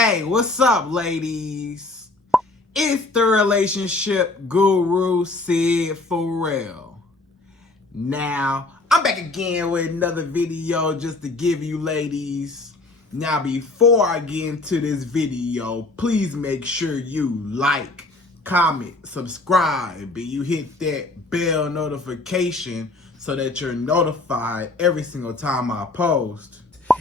Hey, what's up, ladies? It's the relationship guru, Sydd Ferrell. Now, I'm back again with another video just to give you ladies. Now, before I get into this video, please make sure you like, comment, subscribe, and you hit that bell notification so that you're notified every single time I post.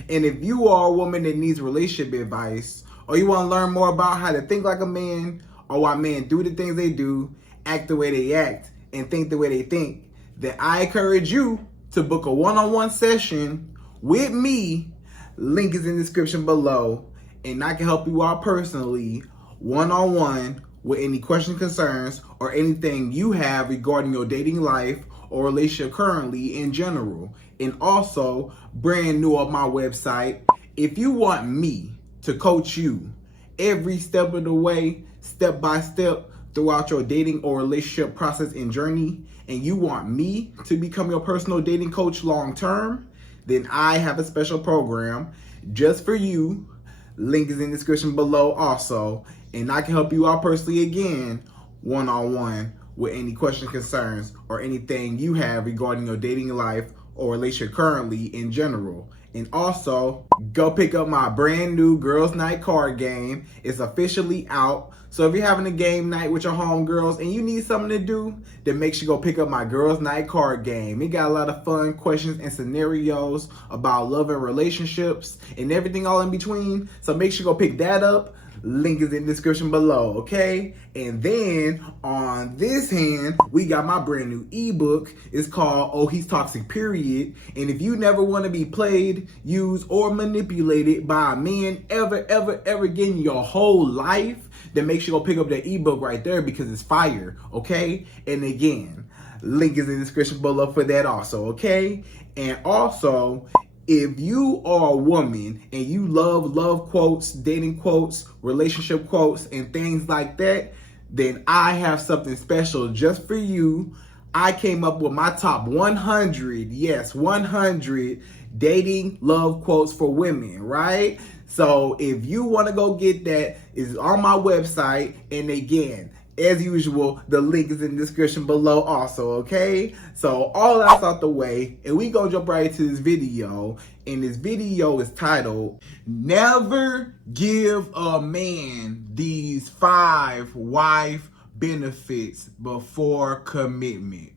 And if you are a woman that needs relationship advice, or you want to learn more about how to think like a man, or why men do the things they do, act the way they act, and think the way they think, then I encourage you to book a one-on-one session with me. Link is in the description below, and I can help you out personally, one-on-one, with any questions, concerns, or anything you have regarding your dating life or relationship currently in general. And also, brand new on my website, if you want me to coach you every step of the way, step by step, throughout your dating or relationship process and journey, and you want me to become your personal dating coach long term, then I have a special program just for you. Link is in the description below also, and I can help you out personally again, one-on-one, with any questions, concerns, or anything you have regarding your dating life or relationship currently in general. And also, go pick up my brand new Girls Night card game. It's officially out. So if you're having a game night with your homegirls and you need something to do, then make sure you go pick up my Girls Night card game. It got a lot of fun questions and scenarios about love and relationships and everything all in between. So make sure you go pick that up. Link is in the description below, okay? And then on this hand, we got my brand new ebook. It's called Oh, He's Toxic, Period. And if you never want to be played, used, or manipulated by a man ever again in your whole life, then make sure you go pick up that ebook right there because it's fire, okay? And again, link is in the description below for that also, okay? And also, if you are a woman and you love quotes, dating quotes, relationship quotes, and things like that, then I have something special just for you. I came up with my top 100, yes, 100 dating love quotes for women, right? So if you want to go get that, it's on my website. And again, as usual, the link is in the description below also, okay? So all that's out the way, and we gonna jump right into this video. And this video is titled, Never Give a Man These 5 Wife Benefits Before Commitment.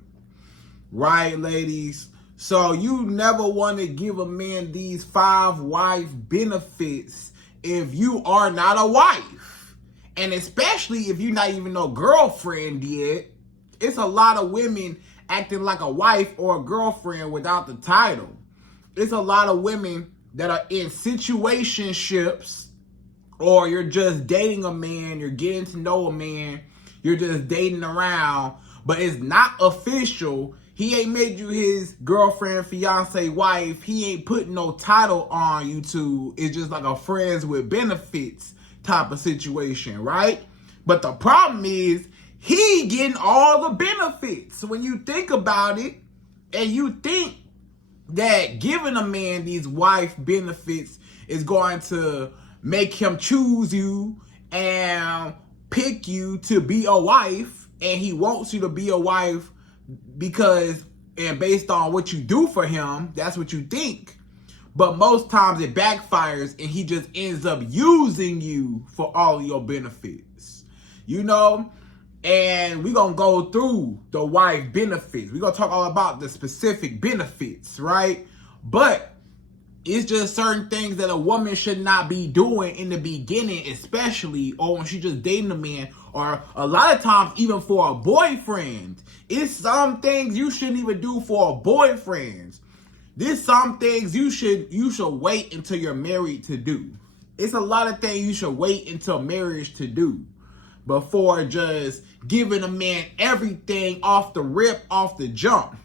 Right, ladies? So you never want to give a man these 5 wife benefits if you are not a wife. And especially if you're not even no girlfriend yet. It's a lot of women acting like a wife or a girlfriend without the title. It's a lot of women that are in situationships, or you're just dating a man, you're getting to know a man, you're just dating around, but it's not official. He ain't made you his girlfriend, fiance, wife. He ain't putting no title on you two. It's just like a friends with benefits type of situation, right? But the problem is he getting all the benefits. When you think about it, and you think that giving a man these wife benefits is going to make him choose you and pick you to be a wife, and he wants you to be a wife because, and based on what you do for him, that's what you think. But most times it backfires and he just ends up using you for all of your benefits, you know? And we're going to go through the wife benefits. We're going to talk all about the specific benefits, right? But it's just certain things that a woman should not be doing in the beginning, especially, or when she's just dating a man, or a lot of times even for a boyfriend. It's some things you shouldn't even do for a boyfriend. There's some things you should wait until you're married to do. It's a lot of things you should wait until marriage to do before just giving a man everything off the rip, off the jump.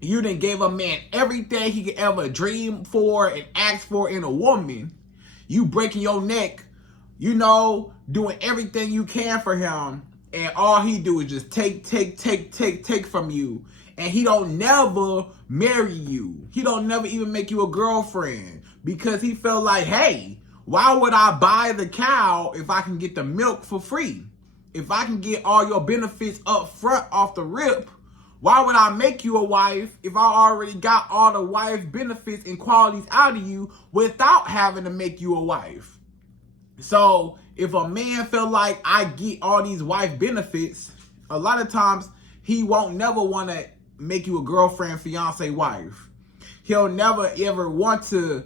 You done gave a man everything he could ever dream for and ask for in a woman. You breaking your neck, you know, doing everything you can for him, and all he do is just take from you. And he don't never marry you. He don't never even make you a girlfriend because he felt like, hey, Why would I buy the cow if I can get the milk for free? If I can get all your benefits up front off the rip, why would I make you a wife if I already got all the wife benefits and qualities out of you without having to make you a wife? So if a man feel like I get all these wife benefits, a lot of times he won't never want to make you a girlfriend, fiance, wife. He'll never ever want to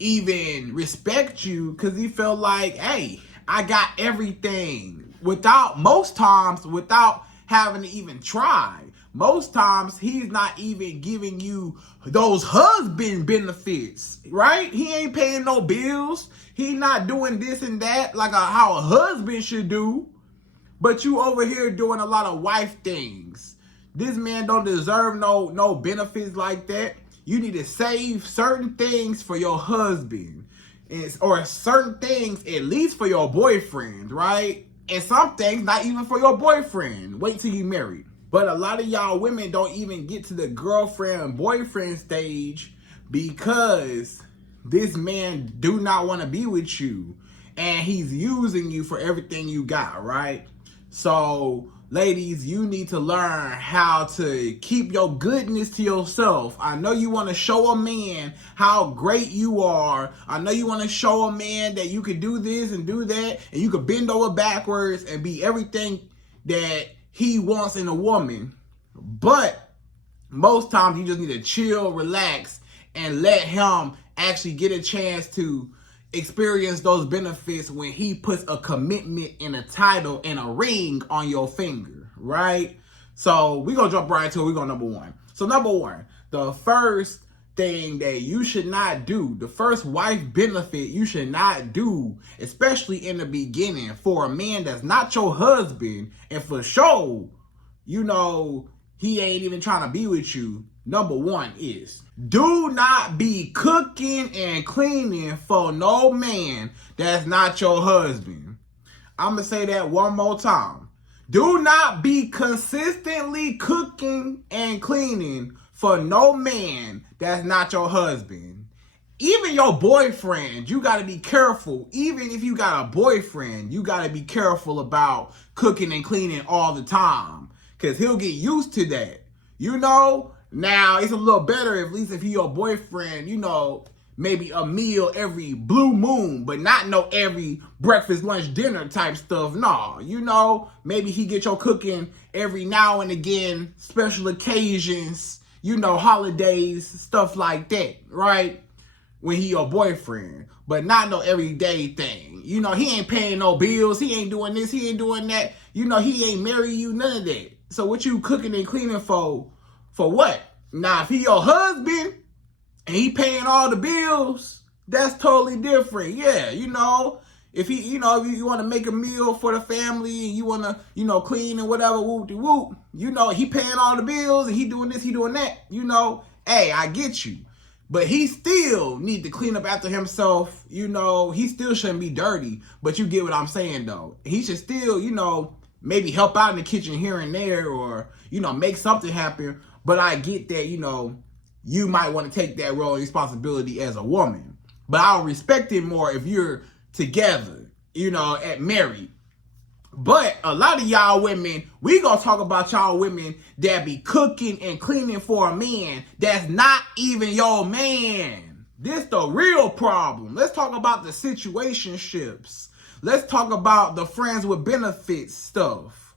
even respect you because he feel like, hey, I got everything without having to even try. Most times he's not even giving you those husband benefits, right? He ain't paying no bills. He not doing this and that like how a husband should do. But you over here doing a lot of wife things. This man don't deserve no benefits like that. You need to save certain things for your husband, or certain things at least for your boyfriend, right? And some things not even for your boyfriend. Wait till you married. But a lot of y'all women don't even get to the girlfriend boyfriend stage because this man do not want to be with you and he's using you for everything you got, right? So ladies, you need to learn how to keep your goodness to yourself. I know you want to show a man how great you are. I know you want to show a man that you could do this and do that, and you could bend over backwards and be everything that he wants in a woman. But most times you just need to chill, relax, and let him actually get a chance to experience those benefits when he puts a commitment and a title and a ring on your finger, right? So we're going to jump right into it. We're going to number one. So number one, the first thing that you should not do, the first wife benefit you should not do, especially in the beginning for a man that's not your husband, and for sure, you know, he ain't even trying to be with you. Number one is, do not be cooking and cleaning for no man that's not your husband. I'm going to say that one more time. Do not be consistently cooking and cleaning for no man that's not your husband. Even your boyfriend, you got to be careful. Even if you got a boyfriend, you got to be careful about cooking and cleaning all the time, because he'll get used to that. You know, now it's a little better at least if he your boyfriend, you know, maybe a meal every blue moon, but not no every breakfast, lunch, dinner type stuff. No, you know, maybe he get your cooking every now and again, special occasions, you know, holidays, stuff like that, right? When he your boyfriend, but not no everyday thing. You know, he ain't paying no bills. He ain't doing this. He ain't doing that. You know, he ain't marry you, none of that. So what you cooking and cleaning for what? Now, if he your husband and he paying all the bills, that's totally different. Yeah, you know, if he, you know, if you want to make a meal for the family and you want to, you know, clean and whatever, whoop-de-whoop, you know, he paying all the bills and he doing this, he doing that, you know, hey, I get you. But he still need to clean up after himself. You know, he still shouldn't be dirty. But you get what I'm saying, though. He should still, you know, maybe help out in the kitchen here and there, or, you know, make something happen. But I get that, you know, you might want to take that role and responsibility as a woman. But I'll respect it more if you're together, you know, at married. But a lot of y'all women, we gonna talk about y'all women that be cooking and cleaning for a man that's not even your man. This the real problem. Let's talk about the situationships. Let's talk about the friends with benefits stuff.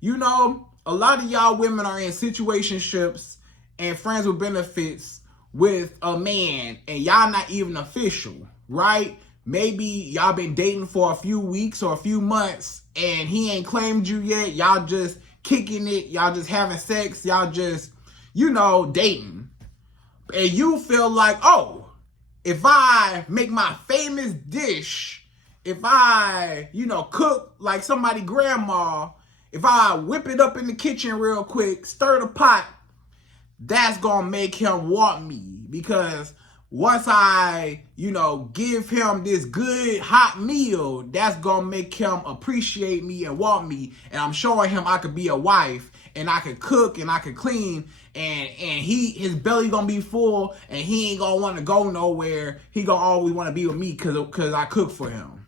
You know, a lot of y'all women are in situationships and friends with benefits with a man, and y'all not even official, right? Maybe y'all been dating for a few weeks or a few months and he ain't claimed you yet. Y'all just kicking it. Y'all just having sex. Y'all just, you know, dating. And you feel like, oh, if I make my famous dish, if I, you know, cook like somebody grandma, if I whip it up in the kitchen real quick, stir the pot, that's going to make him want me. Because once I, you know, give him this good hot meal, that's going to make him appreciate me and want me. And I'm showing him I could be a wife. and I could cook and I could clean, and his belly gonna be full, and he ain't gonna want to go nowhere. He gonna always want to be with me because I cook for him.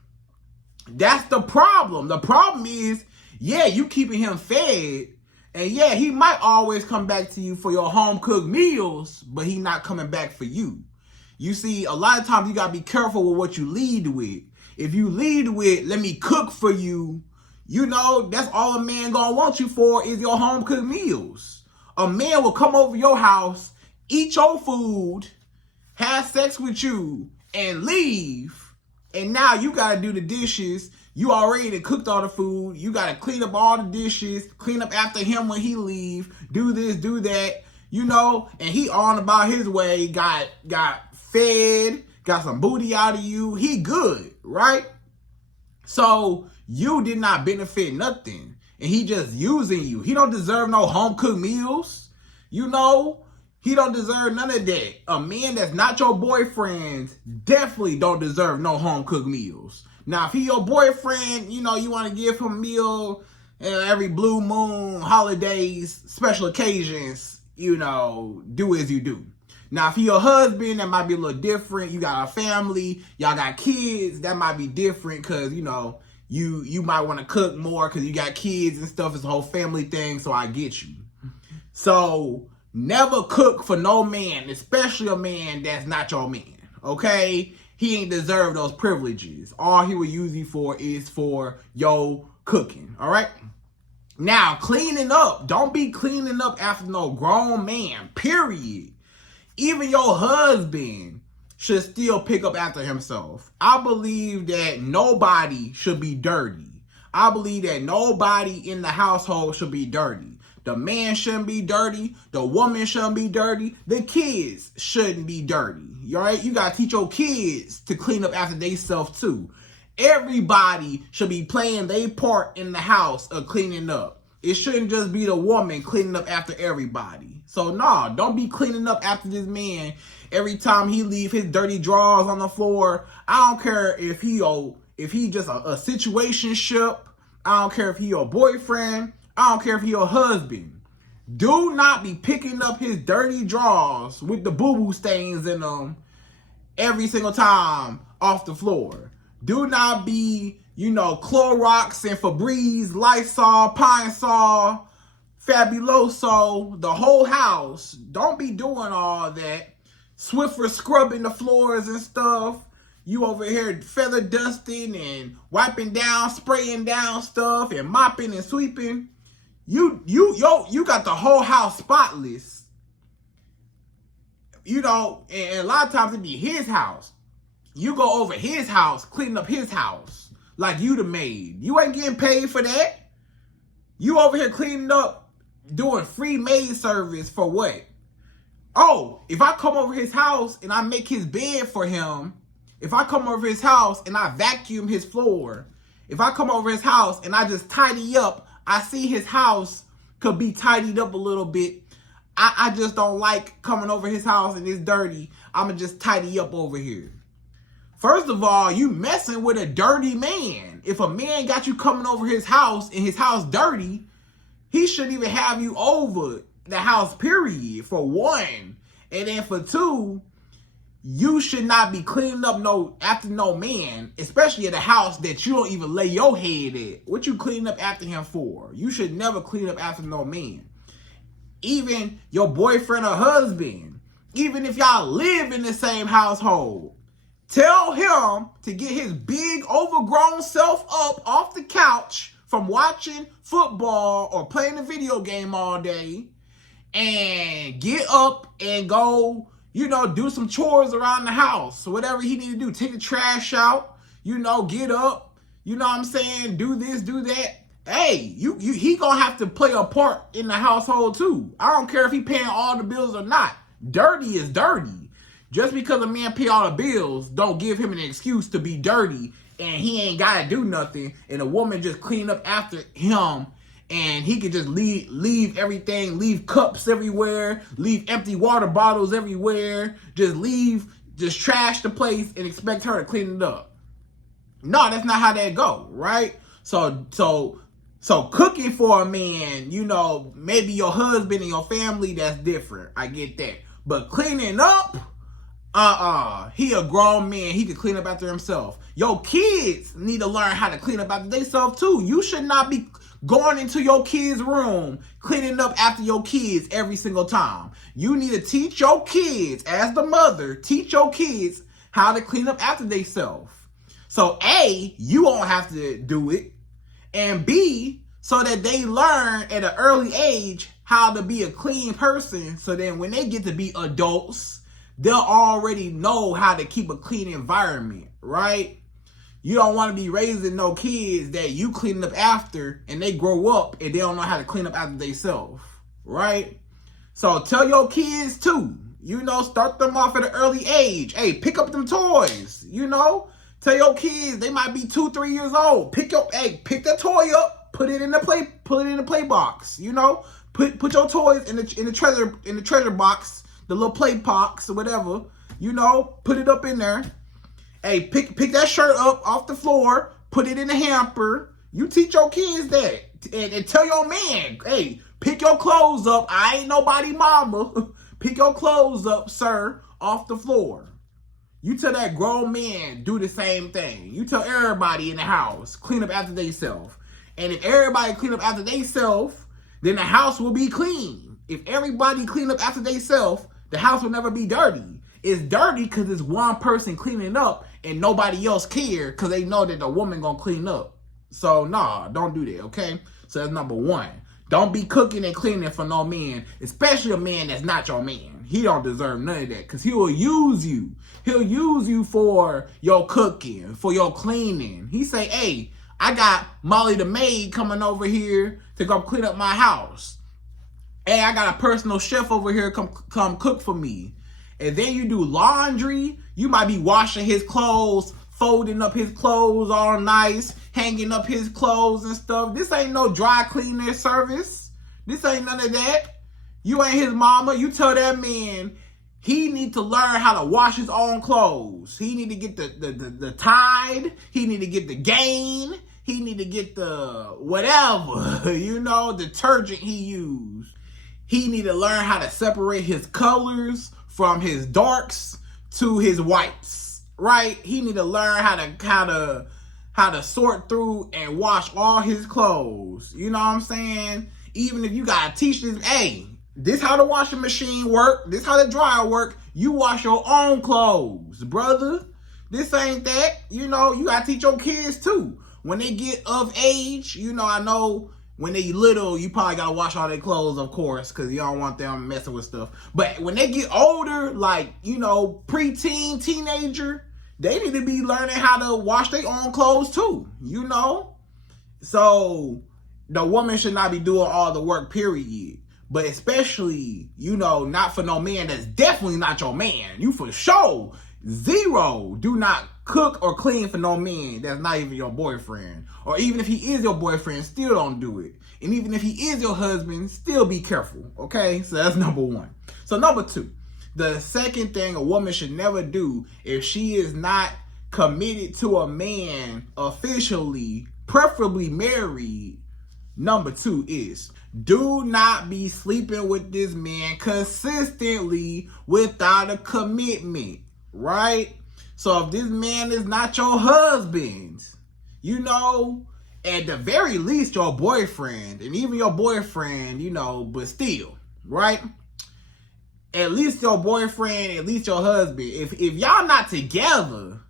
That's the problem. The problem is, yeah, you keeping him fed, and yeah, he might always come back to you for your home cooked meals, but he not coming back for you. You see, a lot of times you gotta be careful with what you lead with. If you lead with, let me cook for you, you know, that's all a man gonna want you for is your home cooked meals. A man will come over your house, eat your food, have sex with you, and leave. And now you gotta do the dishes. You already cooked all the food. You gotta clean up all the dishes, clean up after him when he leave, do this, do that, you know, and he on about his way, got fed, got some booty out of you. He good, right? So you did not benefit nothing, and he just using you. He don't deserve no home cooked meals, you know. He don't deserve none of that. A man that's not your boyfriend definitely don't deserve no home cooked meals. Now, if he your boyfriend, you know, you want to give him a meal every blue moon, holidays, special occasions, you know, do as you do. Now, if he your husband, that might be a little different. You got a family, y'all got kids, that might be different because, you know, you might want to cook more because you got kids and stuff. It's a whole family thing, so I get you. So never cook for no man, especially a man that's not your man, okay? He ain't deserve those privileges. All he would use you for is for your cooking, all right? Now, cleaning up. Don't be cleaning up after no grown man, period. Even your husband should still pick up after himself. I believe that nobody should be dirty. I believe that nobody in the household should be dirty. The man shouldn't be dirty. The woman shouldn't be dirty. The kids shouldn't be dirty. All right? You got to teach your kids to clean up after themselves too. Everybody should be playing their part in the house of cleaning up. It shouldn't just be the woman cleaning up after everybody. So nah, don't be cleaning up after this man every time he leave his dirty drawers on the floor. I don't care if he just a situationship. I don't care if he your boyfriend. I don't care if he your husband. Do not be picking up his dirty drawers with the boo-boo stains in them every single time off the floor. Do not be, you know, Clorox and Febreze, Lysol, Pine Sol, Fabuloso, the whole house. Don't be doing all that. Swiffer scrubbing the floors and stuff. You over here feather dusting and wiping down, spraying down stuff and mopping and sweeping. You got the whole house spotless. You know, and a lot of times it be his house. You go over his house, clean up his house like you the maid. You ain't getting paid for that. You over here cleaning up, doing free maid service for what? Oh, if I come over his house and I make his bed for him, if I come over his house and I vacuum his floor, if I come over his house and I just tidy up, I see his house could be tidied up a little bit. I just don't like coming over his house and it's dirty. I'ma just tidy up over here. First of all, you messing with a dirty man. If a man got you coming over his house and his house dirty, he shouldn't even have you over the house, period, for one. And then for two, you should not be cleaning up after no man, especially at a house that you don't even lay your head at. What you cleaning up after him for? You should never clean up after no man. Even your boyfriend or husband, even if y'all live in the same household, tell him to get his big overgrown self up off the couch from watching football or playing a video game all day and get up and go, you know, do some chores around the house. So whatever he need to do, take the trash out, you know, get up, you know what I'm saying, do this, do that. Hey, he gonna have to play a part in the household too. I don't care if he paying all the bills or not. Dirty is dirty. Just because a man pay all the bills, don't give him an excuse to be dirty and he ain't gotta do nothing, and a woman just clean up after him and he could just leave everything, leave cups everywhere, leave empty water bottles everywhere, just trash the place and expect her to clean it up. No, that's not how that go, right? So So cooking for a man, you know, maybe your husband and your family, that's different. I get that. But cleaning up, he a grown man. He can clean up after himself. Your kids need to learn how to clean up after themselves too. You should not be going into your kids' room, cleaning up after your kids every single time. You need to teach your kids, as the mother, teach your kids how to clean up after themselves. So A, you won't have to do it. And B, so that they learn at an early age how to be a clean person. So then when they get to be adults, they'll already know how to keep a clean environment, right? You don't want to be raising no kids that you cleaning up after and they grow up and they don't know how to clean up after themselves, right? So tell your kids too, you know, start them off at an early age. Hey, pick up them toys, you know? Tell your kids, they might be 2-3 years old. Pick the toy up, put it in the play box, you know? Put your toys in the treasure box, the little play box or whatever, you know, put it up in there. Hey, pick that shirt up off the floor, put it in the hamper. You teach your kids that. And tell your man, hey, pick your clothes up. I ain't nobody mama. Pick your clothes up, sir, off the floor. You tell that grown man, do the same thing. You tell everybody in the house, clean up after themselves. And if everybody clean up after themselves, then the house will be clean. If everybody clean up after themselves, the house will never be dirty. It's dirty because it's one person cleaning up and nobody else care because they know that the woman gonna clean up. So nah, don't do that, okay? So that's number one. Don't be cooking and cleaning for no man, especially a man that's not your man. He don't deserve none of that because he will use you. He'll use you for your cooking, for your cleaning. He say, hey, I got Molly the maid coming over here to come clean up my house. Hey, I got a personal chef over here come cook for me. And then you do laundry. You might be washing his clothes, folding up his clothes all nice, hanging up his clothes and stuff. This ain't no dry cleaner service. This ain't none of that. You ain't his mama. You tell that man he need to learn how to wash his own clothes. He need to get the Tide. He need to get the Gain. He need to get the whatever, you know, detergent he used. He need to learn how to separate his colors from his darks to his whites, right? He need to learn how to sort through and wash all his clothes. You know what I'm saying? Even if you gotta teach this, hey, this how the washing machine work. This how the dryer work. You wash your own clothes, brother. This ain't that. You know, you gotta teach your kids too. When they get of age, you know, I know when they little, you probably gotta wash all their clothes, of course, because you don't want them messing with stuff. But when they get older, like, you know, preteen, teenager, they need to be learning how to wash their own clothes too, you know? So the woman should not be doing all the work, period. But especially, you know, not for no man that's definitely not your man. You for sure, zero, do not cook or clean for no man that's not even your boyfriend. Or even if he is your boyfriend, still don't do it. And even if he is your husband, still be careful, okay? So that's number one. So number two, the second thing a woman should never do if she is not committed to a man officially, preferably married, number two is do not be sleeping with this man consistently without a commitment, right? So if this man is not your husband, you know, at the very least your boyfriend, and even your boyfriend, you know, but still, right? At least your boyfriend, at least your husband. If y'all not together,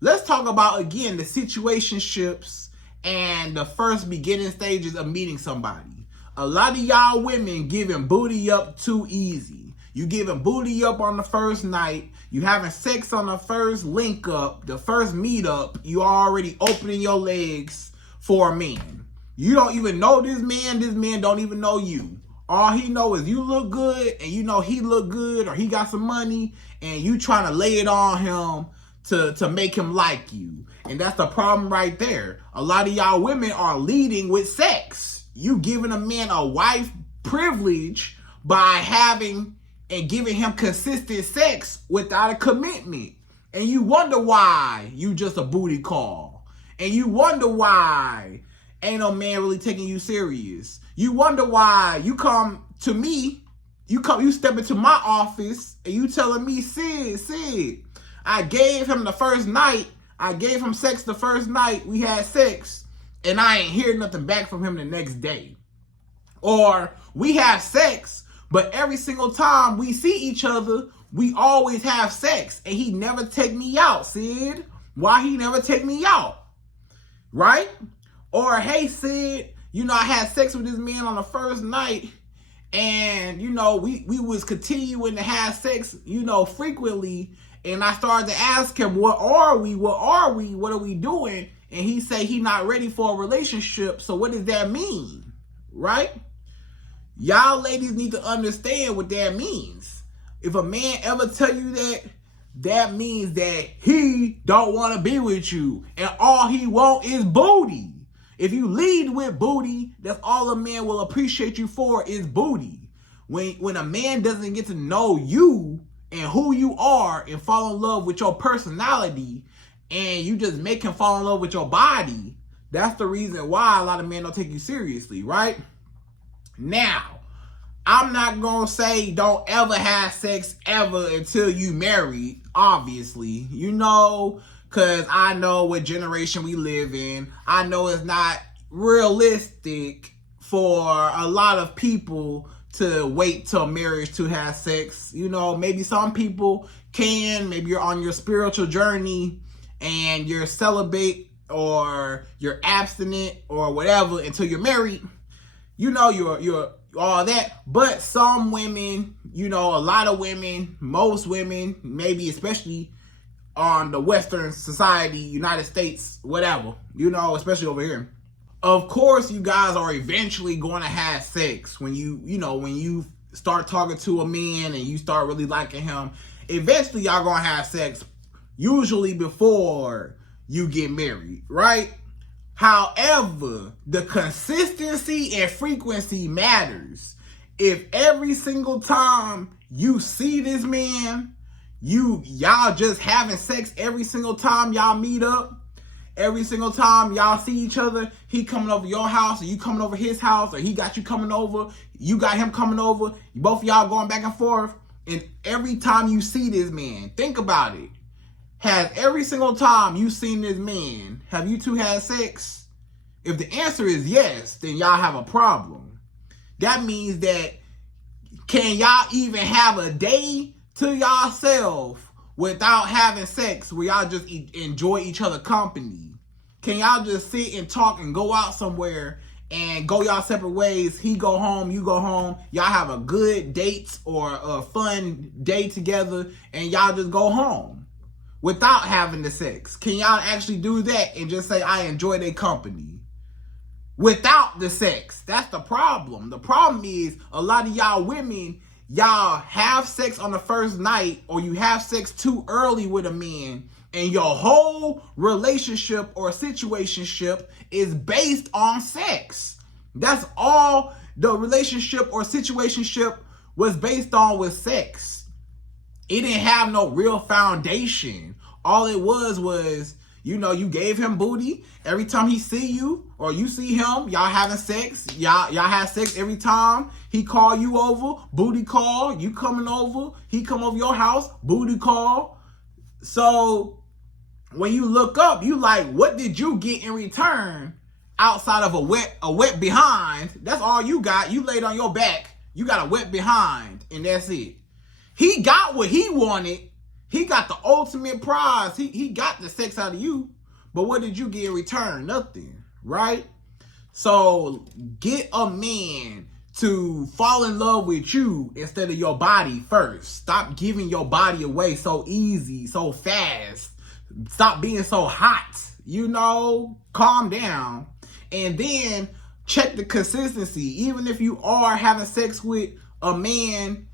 let's talk about, again, the situationships and the first beginning stages of meeting somebody. A lot of y'all women giving booty up too easy. You giving booty up on the first night. You having sex on the first link up, the first meet up. You already opening your legs for a man. You don't even know this man. This man don't even know you. All he know is you look good and you know he look good or he got some money and you trying to lay it on him to make him like you. And that's the problem right there. A lot of y'all women are leading with sex. You giving a man a wife privilege by having and giving him consistent sex without a commitment. And you wonder why you just a booty call. And you wonder why, ain't no man really taking you serious. You wonder why you come to me, you step into my office and you telling me, Sid, I gave him the first night, I gave him sex the first night we had sex, and I ain't hear nothing back from him the next day. Or we have sex, but every single time we see each other, we always have sex, and he never take me out, Sid. Why he never take me out? Right? Or, hey, Sid, I had sex with this man on the first night, and, we was continuing to have sex, frequently, and I started to ask him, what are we, what are we doing? And he say he not ready for a relationship, so what does that mean? Right? Y'all ladies need to understand what that means. If a man ever tell you that, that means that he don't want to be with you, and all he want is booty. If you lead with booty, that's all a man will appreciate you for is booty. When a man doesn't get to know you and who you are and fall in love with your personality, and you just make him fall in love with your body, that's the reason why a lot of men don't take you seriously, right? Now, I'm not going to say don't ever have sex ever until you married, obviously, because I know what generation we live in. I know it's not realistic for a lot of people to wait till marriage to have sex. Maybe some people can. Maybe you're on your spiritual journey and you're celibate or you're abstinent or whatever until you're married. You're all that. But some women, a lot of women, most women, maybe especially on the Western society, United States, whatever, especially over here. Of course, you guys are eventually going to have sex when you start talking to a man and you start really liking him. Eventually, y'all going to have sex, usually before you get married, right? However, the consistency and frequency matters. If every single time you see this man, y'all just having sex every single time y'all meet up, every single time y'all see each other, he coming over your house or you coming over his house, or he got you coming over, you got him coming over, both of y'all going back and forth, and every time you see this man, think about it. Has every single time you seen this man, have you two had sex? If the answer is yes, then y'all have a problem. That means that, can y'all even have a day to yourself without having sex where y'all just enjoy each other company? Can y'all just sit and talk and go out somewhere and go y'all separate ways? He go home, you go home. Y'all have a good date or a fun day together and y'all just go home without having the sex. Can y'all actually do that and just say, I enjoy their company without the sex? That's the problem. The problem is a lot of y'all women, y'all have sex on the first night, or you have sex too early with a man, and your whole relationship or situationship is based on sex. That's all the relationship or situationship was based on, was sex. It didn't have no real foundation. All it was, you gave him booty every time he see you or you see him. Y'all having sex. Y'all have sex every time he call you over. Booty call. You coming over. He come over your house. Booty call. So when you look up, you like, what did you get in return outside of a wet behind? That's all you got. You laid on your back. You got a wet behind, and that's it. He got what he wanted. He got the ultimate prize. He got the sex out of you. But what did you get in return? Nothing, right? So get a man to fall in love with you instead of your body first. Stop giving your body away so easy, so fast. Stop being so hot. Calm down. And then check the consistency. Even if you are having sex with a man,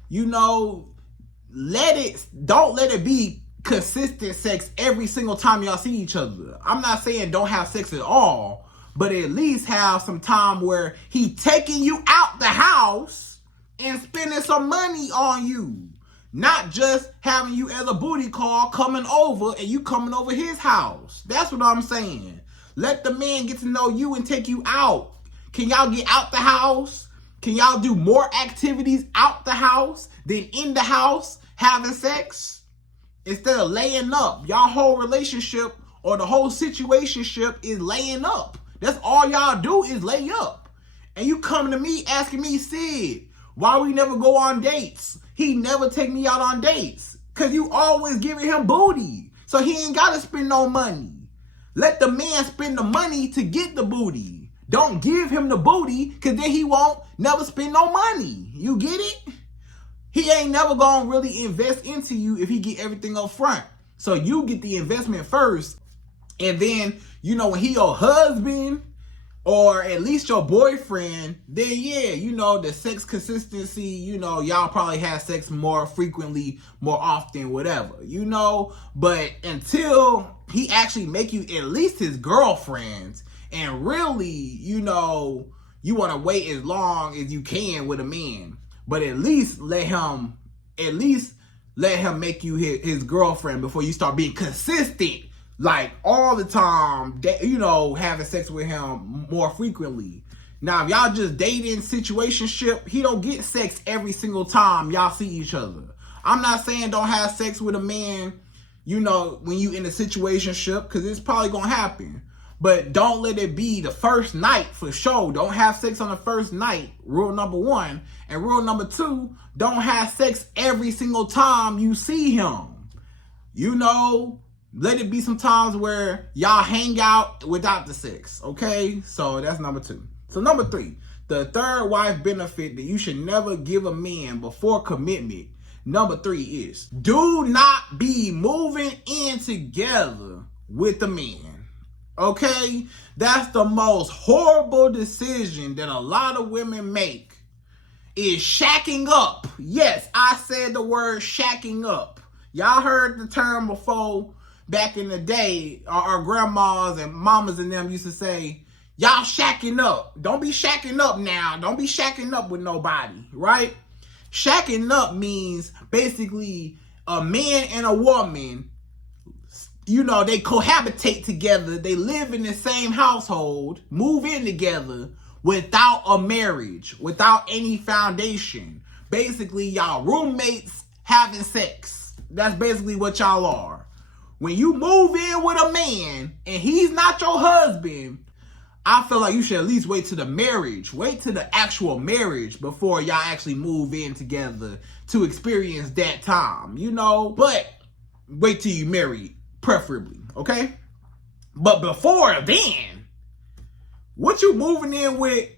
don't let it be consistent sex every single time y'all see each other. I'm not saying don't have sex at all, but at least have some time where he taking you out the house and spending some money on you. Not just having you as a booty call coming over and you coming over his house. That's what I'm saying. Let the man get to know you and take you out. Can y'all get out the house? Can y'all do more activities out the house than in the house having sex? Instead of laying up, y'all whole relationship or the whole situationship is laying up. That's all y'all do is lay up. And you coming to me asking me, Sid, why we never go on dates? He never take me out on dates. Because you always giving him booty. So he ain't got to spend no money. Let the man spend the money to get the booty. Don't give him the booty because then he won't never spend no money. You get it? He ain't never going to really invest into you if he get everything up front. So you get the investment first. And then, you know, when he your husband or at least your boyfriend, then yeah, you know, the sex consistency, you know, y'all probably have sex more frequently, more often, whatever, you know. But until he actually make you at least his girlfriend, and really, you know, you want to wait as long as you can with a man, but at least let him make you his girlfriend before you start being consistent, like all the time, you know, having sex with him more frequently. Now, if y'all just dating situationship, he don't get sex every single time y'all see each other. I'm not saying don't have sex with a man, you know, when you in a situationship, because it's probably gonna happen. But don't let it be the first night for sure. Don't have sex on the first night, rule number 1. And rule number 2, don't have sex every single time you see him. You know, let it be some times where y'all hang out without the sex, okay? So that's number 2. So number 3, the third wife benefit that you should never give a man before commitment. Number 3 is, do not be moving in together with the man. Okay, that's the most horrible decision that a lot of women make, is shacking up. Yes, I said the word shacking up. Y'all heard the term before back in the day. Our grandmas and mamas and them used to say, y'all shacking up. Don't be shacking up now. Don't be shacking up with nobody, right? Shacking up means basically a man and a woman, you know, they cohabitate together, they live in the same household, move in together without a marriage, without any foundation. Basically, y'all roommates having sex. That's basically what y'all are. When you move in with a man and he's not your husband, I feel like you should at least wait to the marriage. Wait to the actual marriage before y'all actually move in together to experience that time, you know? But wait till you married. Preferably, okay? But before then, what you moving in with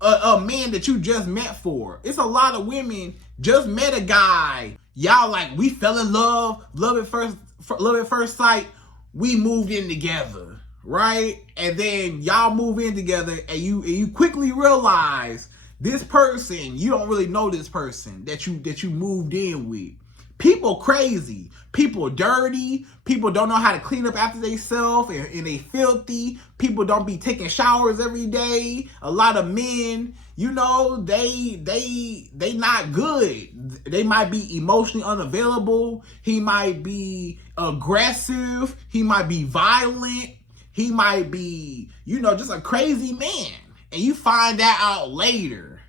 a man that you just met for? It's a lot of women just met a guy. Y'all like, we fell in love, love at first sight. We moved in together, right? And then y'all move in together, and you quickly realize this person, you don't really know this person that you moved in with. People crazy, people dirty, people don't know how to clean up after themselves, and they filthy. People don't be taking showers every day. A lot of men, you know, they not good. They might be emotionally unavailable. He might be aggressive. He might be violent. He might be, you know, just a crazy man. And you find that out later.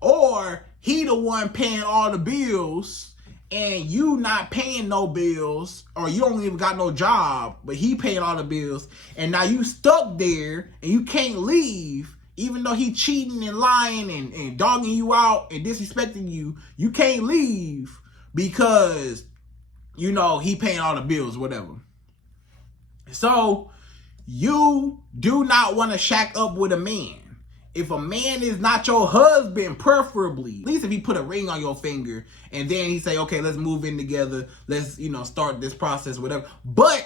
Or he the one paying all the bills, and you not paying no bills, or you don't even got no job, but he paying all the bills, and now you stuck there and you can't leave, even though he cheating and lying and dogging you out and disrespecting you. You can't leave because, you know, he paying all the bills, whatever. So you do not want to shack up with a man. If a man is not your husband, preferably, at least if he put a ring on your finger and then he say, okay, let's move in together. Let's, you know, start this process, whatever. But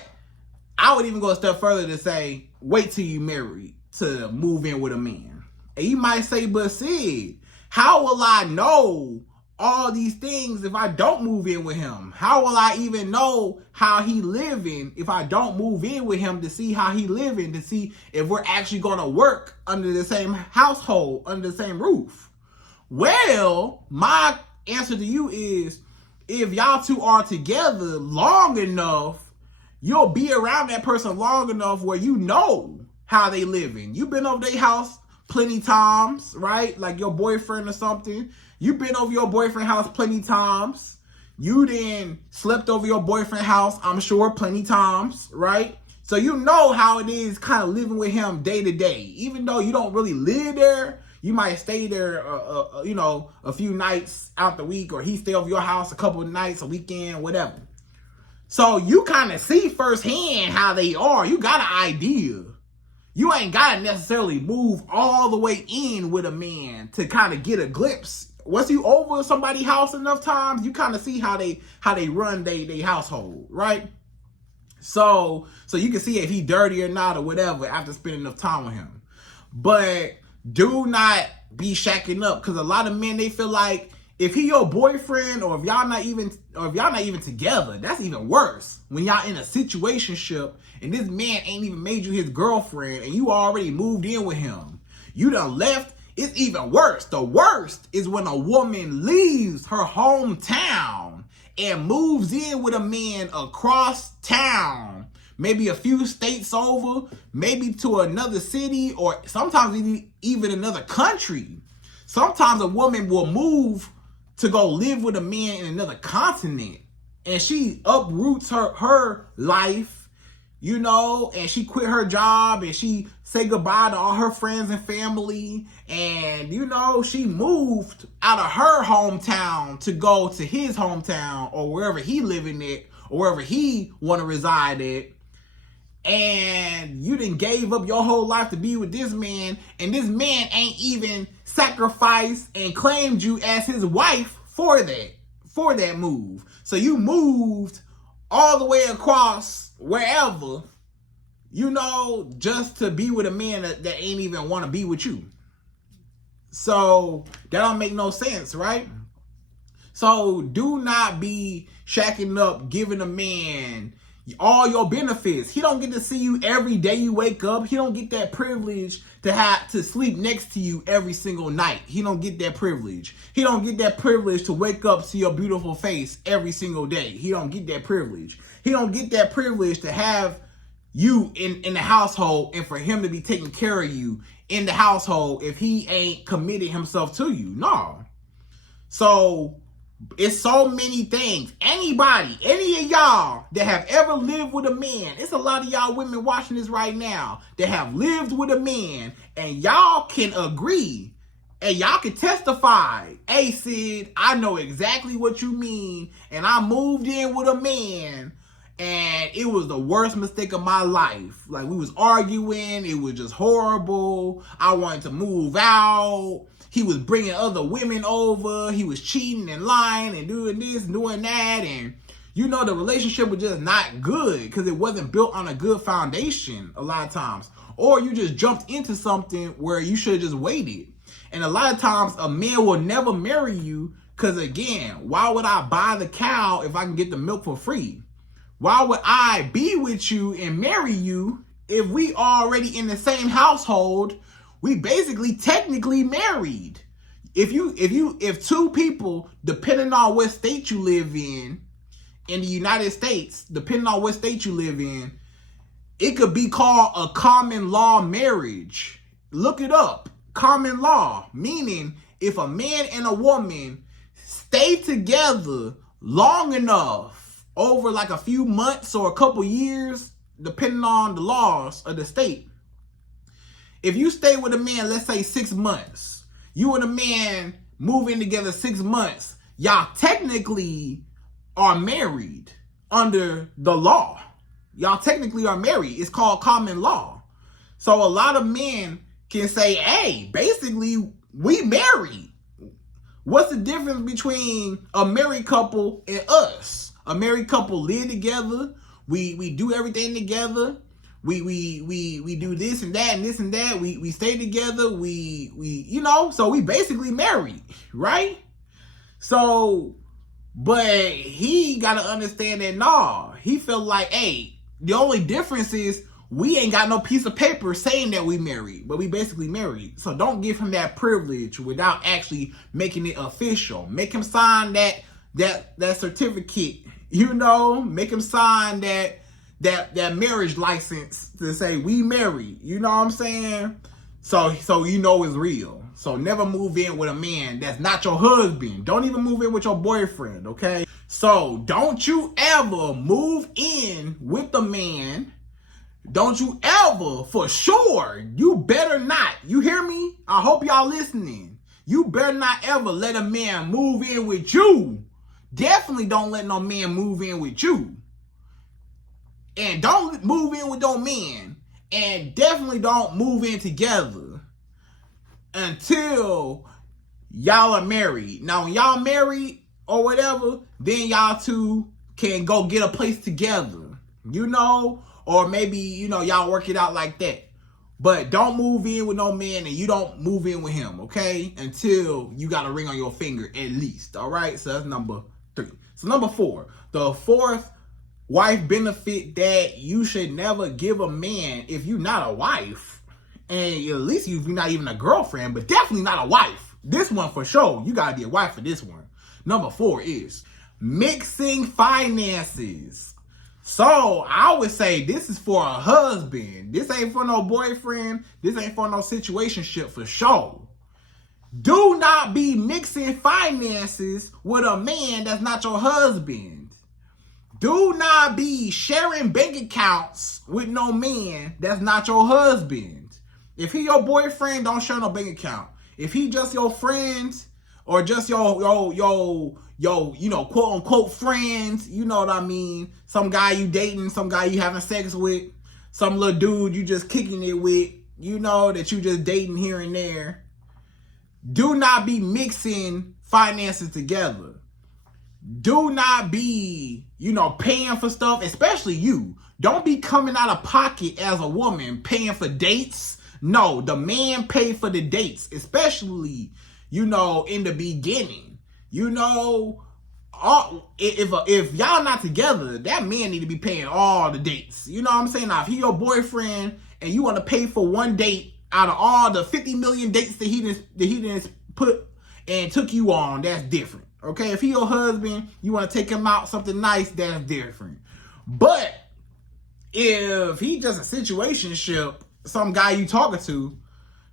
I would even go a step further to say, wait till you married to move in with a man. And you might say, but Sid, how will I know all these things if I don't move in with him? How will I even know how he living if I don't move in with him to see how he living, to see if we're actually going to work under the same household, under the same roof? Well, my answer to you is, if y'all two are together long enough, you'll be around that person long enough where you know how they living. You been over their house plenty times, right? Like your boyfriend or something. You been over your boyfriend's house plenty times. You then slept over your boyfriend's house, I'm sure, plenty times, right? So you know how it is kind of living with him day to day. Even though you don't really live there, you might stay there, a few nights out the week, or he stay over your house a couple of nights, a weekend, whatever. So you kind of see firsthand how they are. You got an idea. You ain't got to necessarily move all the way in with a man to kind of get a glimpse. Once you over somebody's house enough times, you kind of see how they run their household, right? So you can see if he dirty or not or whatever after spending enough time with him. But do not be shacking up, because a lot of men, they feel like if he your boyfriend, or if y'all not even together, that's even worse. When y'all in a situationship and this man ain't even made you his girlfriend and you already moved in with him, you done left. It's even worse. The worst is when a woman leaves her hometown and moves in with a man across town, maybe a few states over, maybe to another city, or sometimes even another country. Sometimes a woman will move to go live with a man in another continent, and she uproots her life, and she quit her job, and she say goodbye to all her friends and family, and she moved out of her hometown to go to his hometown, or wherever he living at, or wherever he want to reside at. And you done gave up your whole life to be with this man, and this man ain't even sacrificed and claimed you as his wife for that move. So you moved all the way across wherever, just to be with a man that ain't even want to be with you. So that don't make no sense, right? So do not be shacking up, giving a man all your benefits. He don't get to see you every day you wake up. He don't get that privilege to have to sleep next to you every single night. He don't get that privilege. He don't get that privilege to wake up to your beautiful face every single day. He don't get that privilege. He don't get that privilege to have you in the household, and for him to be taking care of you in the household if he ain't committed himself to you. No. So it's so many things. Any of y'all that have ever lived with a man, it's a lot of y'all women watching this right now that have lived with a man, and y'all can agree and y'all can testify, hey Syd, I know exactly what you mean, and I moved in with a man and it was the worst mistake of my life. Like, we was arguing, it was just horrible, I wanted to move out. He was bringing other women over. He was cheating and lying and doing this and doing that. And, the relationship was just not good because it wasn't built on a good foundation a lot of times. Or you just jumped into something where you should have just waited. And a lot of times a man will never marry you because, again, why would I buy the cow if I can get the milk for free? Why would I be with you and marry you if we already in the same household? We basically technically married. If two people, depending on what state you live in the United States, depending on what state you live in, it could be called a common law marriage. Look it up. Common law, meaning if a man and a woman stay together long enough, over like a few months or a couple years, depending on the laws of the state. If you stay with a man, let's say 6 months, you and a man move in together 6 months, y'all technically are married under the law. Y'all technically are married. It's called common law. So a lot of men can say, hey, basically, we married. What's the difference between a married couple and us? A married couple live together. We do everything together. We do this and that and this and that. We stay together. So we basically married, right? So, but he got to understand that, nah, he felt like, hey, the only difference is we ain't got no piece of paper saying that we married, but we basically married. So don't give him that privilege without actually making it official. Make him sign that certificate, make him sign that marriage license to say we married. You know what I'm saying? So you know it's real. So never move in with a man that's not your husband. Don't even move in with your boyfriend, okay? So don't you ever move in with a man. Don't you ever, for sure, you better not. You hear me? I hope y'all listening. You better not ever let a man move in with you. Definitely don't let no man move in with you. And don't move in with no man. And definitely don't move in together until y'all are married. Now, when y'all married or whatever, then y'all two can go get a place together, you know, or maybe, you know, y'all work it out like that. But don't move in with no man and you don't move in with him, okay? Until you got a ring on your finger at least, all right? So that's number 3. So number 4, the fourth wife benefit that you should never give a man if you're not a wife, and at least if you're not even a girlfriend, but definitely not a wife. This one for sure, you gotta be a wife for this one. Number 4 is mixing finances. So I would say this is for a husband. This ain't for no boyfriend. This ain't for no situationship for sure. Do not be mixing finances with a man that's not your husband. Do not be sharing bank accounts with no man that's not your husband. If he your boyfriend, don't share no bank account. If he just your friend or just your you know, quote unquote friends, you know what I mean? Some guy you dating, some guy you having sex with, some little dude you just kicking it with, you know, that you just dating here and there. Do not be mixing finances together. Do not be, you know, paying for stuff, especially you. Don't be coming out of pocket as a woman paying for dates. No, the man pay for the dates, especially, you know, in the beginning. You know, if y'all not together, that man need to be paying all the dates. You know what I'm saying? Now, if he your boyfriend and you want to pay for one date out of all the 50 million dates that he didn't put and took you on, that's different. Okay, if he your husband, you want to take him out something nice, that's different. But if he just a situationship, some guy you talking to,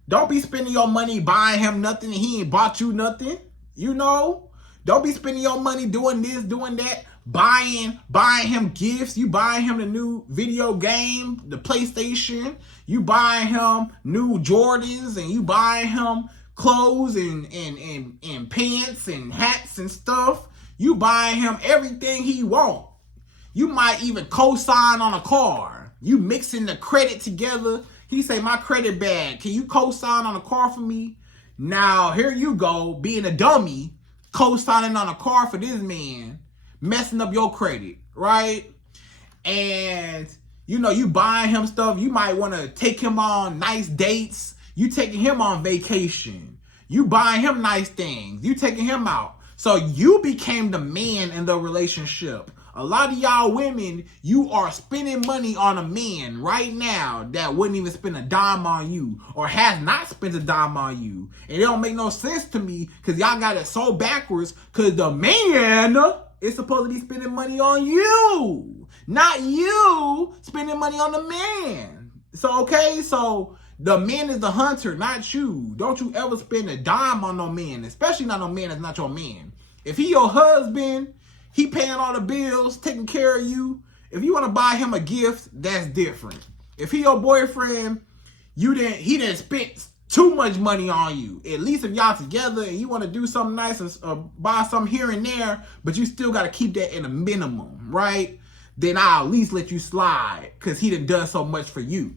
don't be spending your money buying him nothing and he ain't bought you nothing. You know, don't be spending your money doing this, doing that, buying him gifts. You buying him the new video game, the PlayStation. You buying him new Jordans, and you buying him clothes and pants and hats and stuff. You buying him everything he want. You might even co-sign on a car. You mixing the credit together. He say, my credit bad. Can you co-sign on a car for me? Now, here you go, being a dummy, co-signing on a car for this man, messing up your credit, right? And, you know, you buying him stuff. You might want to take him on nice dates. You taking him on vacation. You buying him nice things. You taking him out. So you became the man in the relationship. A lot of y'all women, you are spending money on a man right now that wouldn't even spend a dime on you or has not spent a dime on you. And it don't make no sense to me because y'all got it so backwards because the man is supposed to be spending money on you, not you spending money on the man. So, okay, so the man is the hunter, not you. Don't you ever spend a dime on no man, especially not no man that's not your man. If he your husband, he paying all the bills, taking care of you. If you want to buy him a gift, that's different. If he your boyfriend, he didn't spend too much money on you. At least if y'all together and you want to do something nice and buy something here and there, but you still got to keep that in a minimum, right? Then I'll at least let you slide because he done so much for you.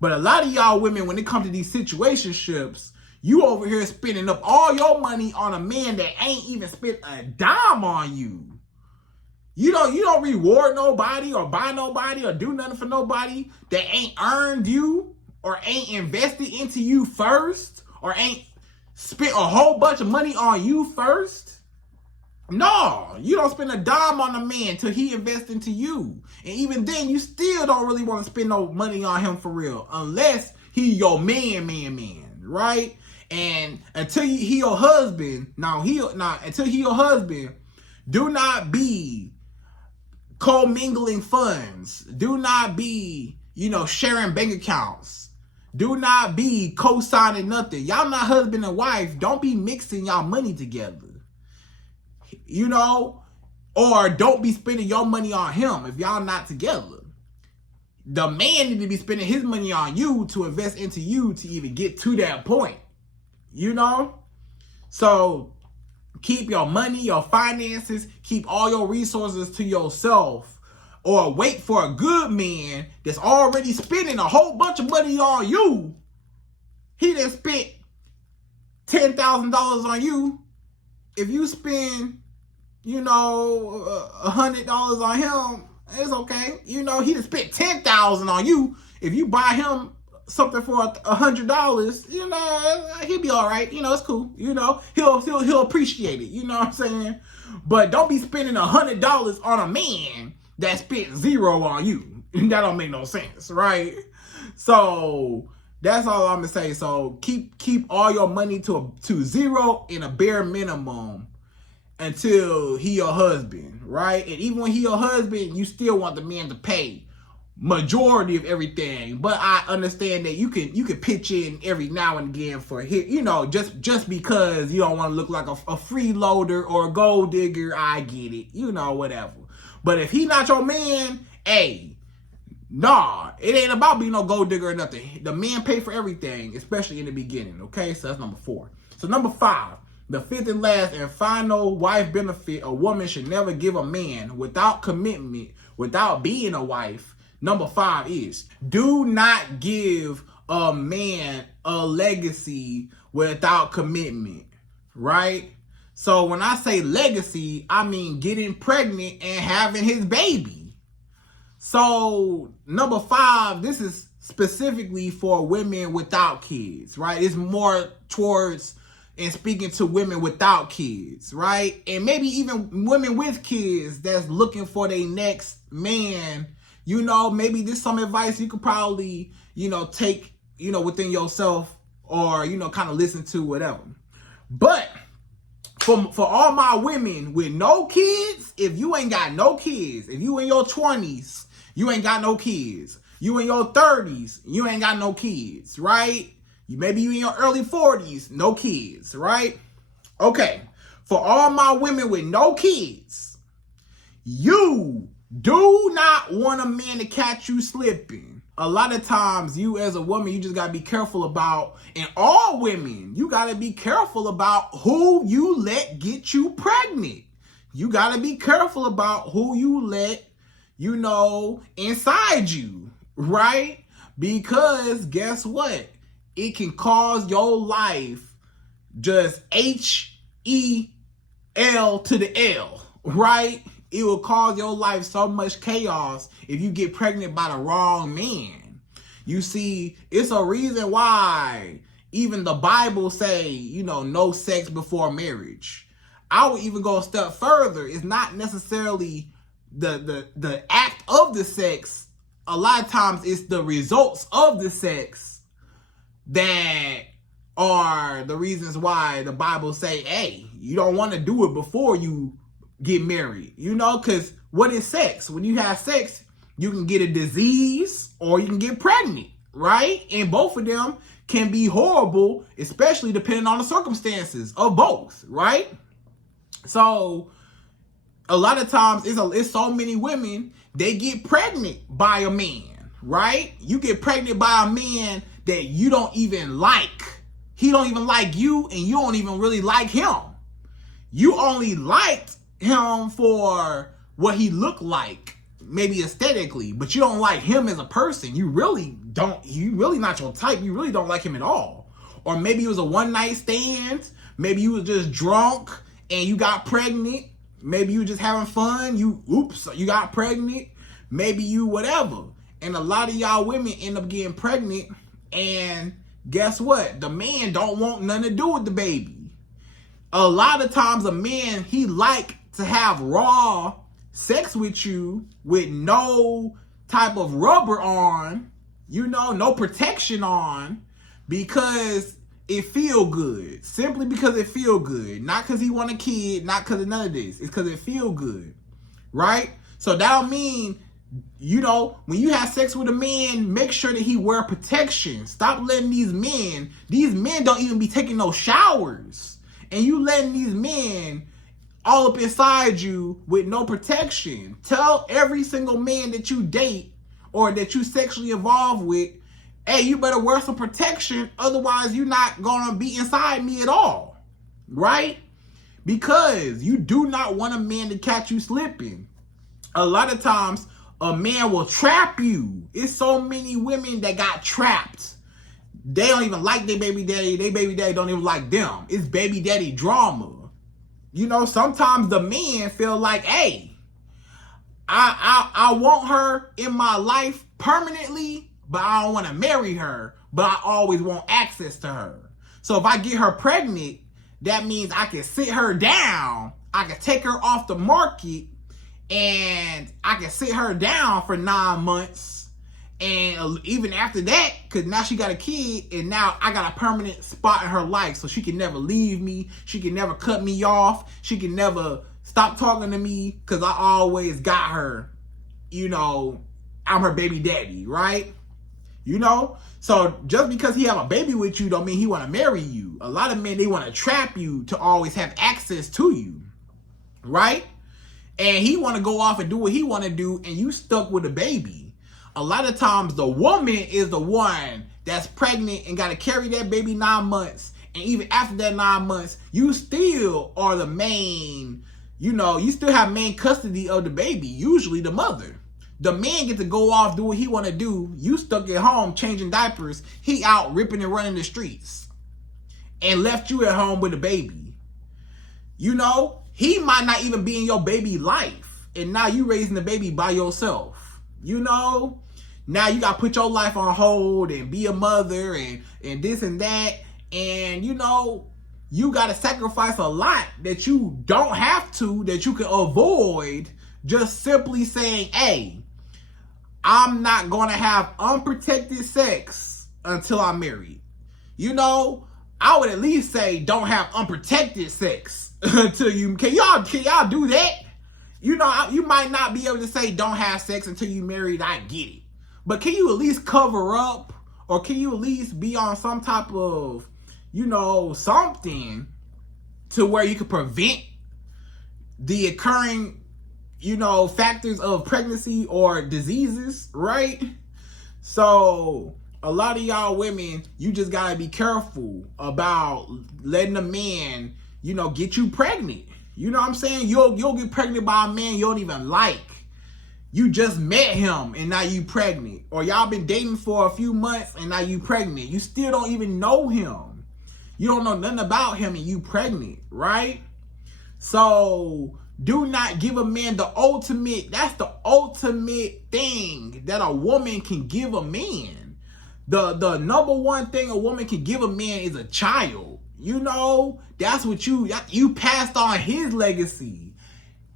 But a lot of y'all women, when it comes to these situationships, you over here spending up all your money on a man that ain't even spent a dime on you. You don't reward nobody or buy nobody or do nothing for nobody that ain't earned you or ain't invested into you first or ain't spent a whole bunch of money on you first. No, you don't spend a dime on a man till he invests into you. And even then, you still don't really want to spend no money on him for real unless he your man, right? And until he your husband, until he your husband, do not be commingling funds. Do not be, sharing bank accounts. Do not be co-signing nothing. Y'all not husband and wife. Don't be mixing y'all money together. Or don't be spending your money on him if y'all not together. The man need to be spending his money on you to invest into you to even get to that point. So keep your money, your finances, keep all your resources to yourself, or wait for a good man that's already spending a whole bunch of money on you. He done spent $10,000 on you. If you spend, $100 on him, it's okay. He done spent $10,000 on you. If you buy him something for $100, he'll be all right. It's cool. He'll appreciate it. You know what I'm saying? But don't be spending $100 on a man that spent $0 on you. That don't make no sense, right? So that's all I'm gonna say. So keep all your money to zero in a bare minimum until he your husband, right? And even when he your husband, you still want the man to pay majority of everything. But I understand that you can pitch in every now and again for just because you don't want to look like a freeloader or a gold digger. I get it, whatever. But if he not your man, hey, nah, it ain't about being no gold digger or nothing. The man pay for everything, especially in the beginning. Okay, so that's number 4. So number 5. The fifth and last and final wife benefit a woman should never give a man without commitment, without being a wife. Number 5 is, do not give a man a legacy without commitment, right? So when I say legacy, I mean getting pregnant and having his baby. So number 5, this is specifically for women without kids, right? It's more towards and speaking to women without kids, right? And maybe even women with kids that's looking for their next man. Maybe this is some advice you could probably, take, within yourself or, kind of listen to, whatever. But for all my women with no kids, if you ain't got no kids, if you in your 20s, you ain't got no kids. You in your 30s, you ain't got no kids, right? Maybe you in your early 40s, no kids, right? Okay, for all my women with no kids, you do not want a man to catch you slipping. A lot of times, you as a woman, you just got to be careful about, and all women, you got to be careful about who you let get you pregnant. You got to be careful about who you let, inside you, right? Because guess what? It can cause your life just HEL to the L, right? It will cause your life so much chaos if you get pregnant by the wrong man. You see, it's a reason why even the Bible say, no sex before marriage. I would even go a step further. It's not necessarily the act of the sex. A lot of times it's the results of the sex that are the reasons why the Bible say, hey, you don't want to do it before you get married, because what is sex? When you have sex, you can get a disease or you can get pregnant, right? And both of them can be horrible, especially depending on the circumstances of both, right? So a lot of times it's so many women, they get pregnant by a man, right? You get pregnant by a man that you don't even like. He don't even like you, and you don't even really like him. You only liked him for what he looked like, maybe aesthetically, but you don't like him as a person. You really not your type. You really don't like him at all. Or maybe it was a one-night stand. Maybe you was just drunk and you got pregnant. Maybe you just having fun. You got pregnant. Maybe you whatever. And a lot of y'all women end up getting pregnant, and guess what? The man don't want nothing to do with the baby. A lot of times a man, he like to have raw sex with you with no type of rubber on, no protection on, because it feel good. Simply because it feel good. Not because he want a kid, not because of none of this. It's because it feel good, right? So that'll mean, you know, when you have sex with a man, make sure that he wear protection. Stop letting these men don't even be taking no showers. And you letting these men all up inside you with no protection. Tell every single man that you date or that you sexually involved with, hey, you better wear some protection, otherwise you're not gonna be inside me at all, right? Because you do not want a man to catch you slipping. A lot of times, a man will trap you. It's so many women that got trapped. They don't even like their baby daddy. Their baby daddy don't even like them. It's baby daddy drama. You know, sometimes the men feel like, hey, I want her in my life permanently, but I don't want to marry her, but I always want access to her. So if I get her pregnant, that means I can sit her down, I can take her off the market, and I can sit her down for 9 months. And even after that, because now she got a kid, and now I got a permanent spot in her life, so she can never leave me, she can never cut me off, she can never stop talking to me, because I always got her. You know, I'm her baby daddy, right? You know? So just because he have a baby with you don't mean he want to marry you. A lot of men, they want to trap you to always have access to you, right? And he want to go off and do what he want to do, and you stuck with a baby. A lot of times the woman is the one that's pregnant and got to carry that baby 9 months. And even after that 9 months, you still are the main, you know, you still have main custody of the baby, usually the mother. The man get to go off, do what he want to do. You stuck at home changing diapers. He out ripping and running the streets. And left you at home with a baby. You know, he might not even be in your baby life. And now you raising the baby by yourself. You know, now you got to put your life on hold and be a mother and this and that. And, you know, you got to sacrifice a lot that you don't have to, that you can avoid, just simply saying, hey, I'm not going to have unprotected sex until I'm married. You know, I would at least say don't have unprotected sex until you, can y'all do that? You know, you might not be able to say don't have sex until you married, I get it. But can you at least cover up, or can you at least be on some type of, you know, something to where you could prevent the occurring, you know, factors of pregnancy or diseases, right? So a lot of y'all women, you just gotta be careful about letting a man, you know, get you pregnant. You know what I'm saying? You'll get pregnant by a man you don't even like. You just met him and now you pregnant. Or y'all been dating for a few months and now you pregnant. You still don't even know him. You don't know nothing about him and you pregnant, right? So do not give a man the ultimate, that's the ultimate thing that a woman can give a man. The number one thing a woman can give a man is a child. You know, that's what you passed on his legacy.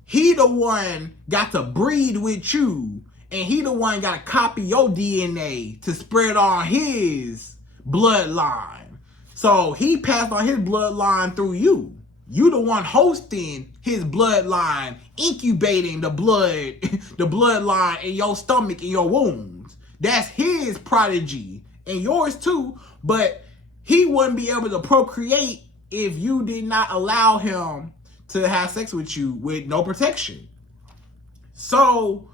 He the one got to breed with you, and he the one got to copy your DNA to spread on his bloodline. So he passed on his bloodline through you. You the one hosting his bloodline, incubating the bloodline in your stomach, in your wombs. That's his prodigy, and yours too, but he wouldn't be able to procreate if you did not allow him to have sex with you with no protection. So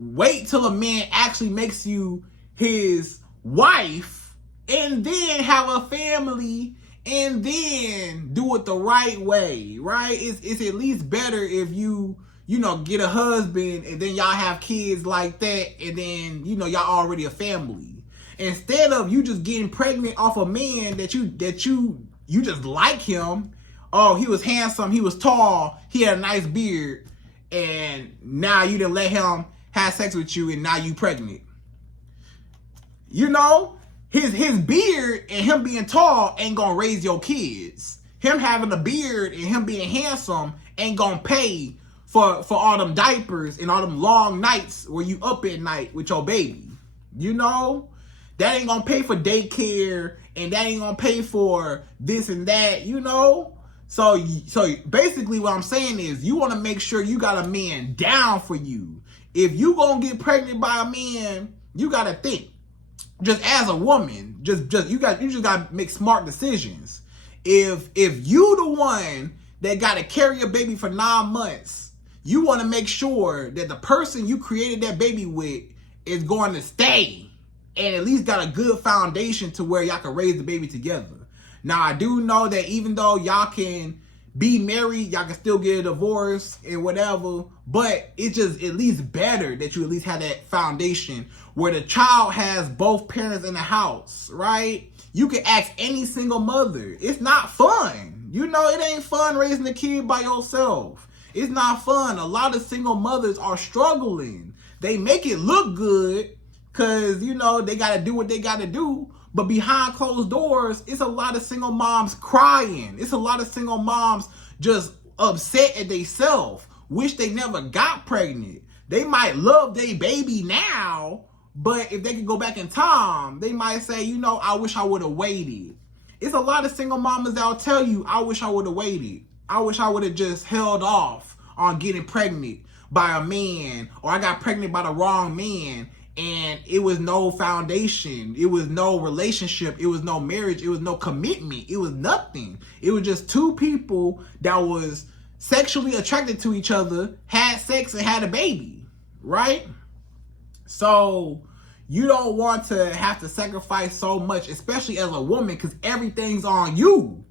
wait till a man actually makes you his wife and then have a family and then do it the right way, right? It's at least better if you know, get a husband and then y'all have kids like that and then, you know, y'all already a family. Instead of you just getting pregnant off a man that you just like him. Oh, he was handsome, he was tall, he had a nice beard, and now you didn't let him have sex with you and now you pregnant. You know, his beard and him being tall ain't gonna raise your kids. Him having a beard and him being handsome ain't gonna pay for all them diapers and all them long nights where you up at night with your baby. You know? That ain't gonna pay for daycare, and that ain't gonna pay for this and that, you know? So basically what I'm saying is you want to make sure you got a man down for you. If you gonna get pregnant by a man, you gotta think. Just as a woman, you just gotta make smart decisions. If you the one that gotta carry a baby for 9 months, you want to make sure that the person you created that baby with is going to stay and at least got a good foundation to where y'all can raise the baby together. Now, I do know that even though y'all can be married, y'all can still get a divorce and whatever, but it's just at least better that you at least have that foundation where the child has both parents in the house, right? You can ask any single mother. It's not fun. You know, it ain't fun raising a kid by yourself. It's not fun. A lot of single mothers are struggling. They make it look good because, you know, they got to do what they got to do. But behind closed doors, it's a lot of single moms crying. It's a lot of single moms just upset at themselves. Wish they never got pregnant. They might love their baby now, but if they could go back in time, they might say, you know, I wish I would have waited. It's a lot of single mamas that'll tell you, I wish I would have waited. I wish I would have just held off on getting pregnant by a man, or I got pregnant by the wrong man. And it was no foundation. It was no relationship. It was no marriage. It was no commitment. It was nothing. It was just two people that was sexually attracted to each other, had sex, and had a baby, right? So you don't want to have to sacrifice so much, especially as a woman, because everything's on you.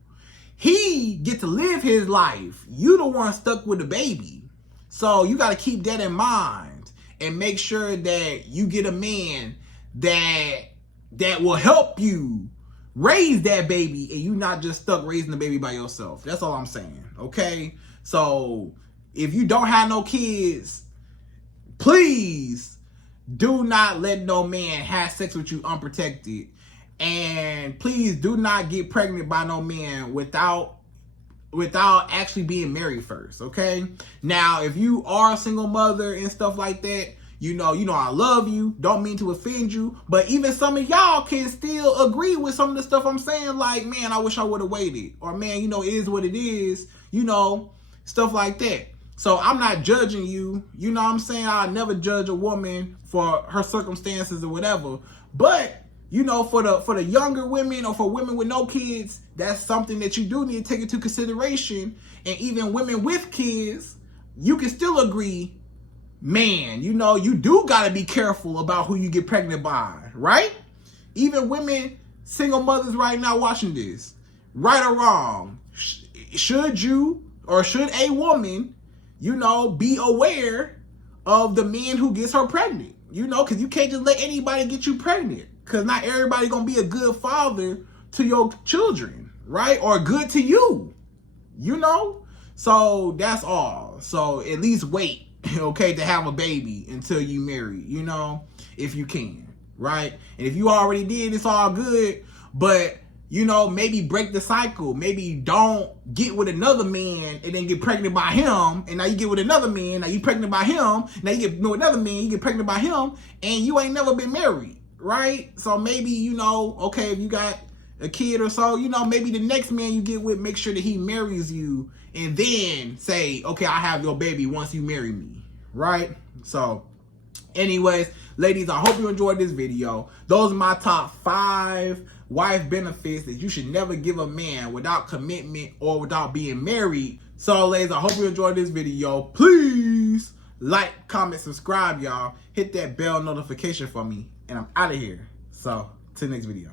He get to live his life. You the one stuck with the baby. So you got to keep that in mind. And make sure that you get a man that will help you raise that baby and you not just stuck raising the baby by yourself. That's all I'm saying, okay? So if you don't have no kids, please do not let no man have sex with you unprotected. And please do not get pregnant by no man without actually being married first, okay? Now, if you are a single mother and stuff like that, you know I love you, don't mean to offend you, but even some of y'all can still agree with some of the stuff I'm saying, like, man, I wish I would have waited, or man, you know, it is what it is, you know, stuff like that. So I'm not judging you, you know what I'm saying? I never judge a woman for her circumstances or whatever, but you know, for the younger women or for women with no kids, that's something that you do need to take into consideration. And even women with kids, you can still agree, man, you know, you do got to be careful about who you get pregnant by, right? Even women, single mothers right now watching this, right or wrong, should you or should a woman, you know, be aware of the man who gets her pregnant? You know, because you can't just let anybody get you pregnant. Because not everybody going to be a good father to your children, right? Or good to you, you know? So that's all. So at least wait, okay, to have a baby until you marry, you know, if you can, right? And if you already did, it's all good. But, you know, maybe break the cycle. Maybe don't get with another man and then get pregnant by him. And now you get with another man. Now you pregnant by him. Now you get with another man. You get pregnant by him. And you ain't never been married. Right? So maybe, you know, okay, if you got a kid or so, you know, maybe the next man you get with, make sure that he marries you and then say, okay, I have your baby once you marry me. Right? So anyways, ladies, I hope you enjoyed this video. Those are my top 5 wife benefits that you should never give a man without commitment or without being married. So ladies, I hope you enjoyed this video. Please like, comment, subscribe, y'all. Hit that bell notification for me. And I'm out of here. So, till next video.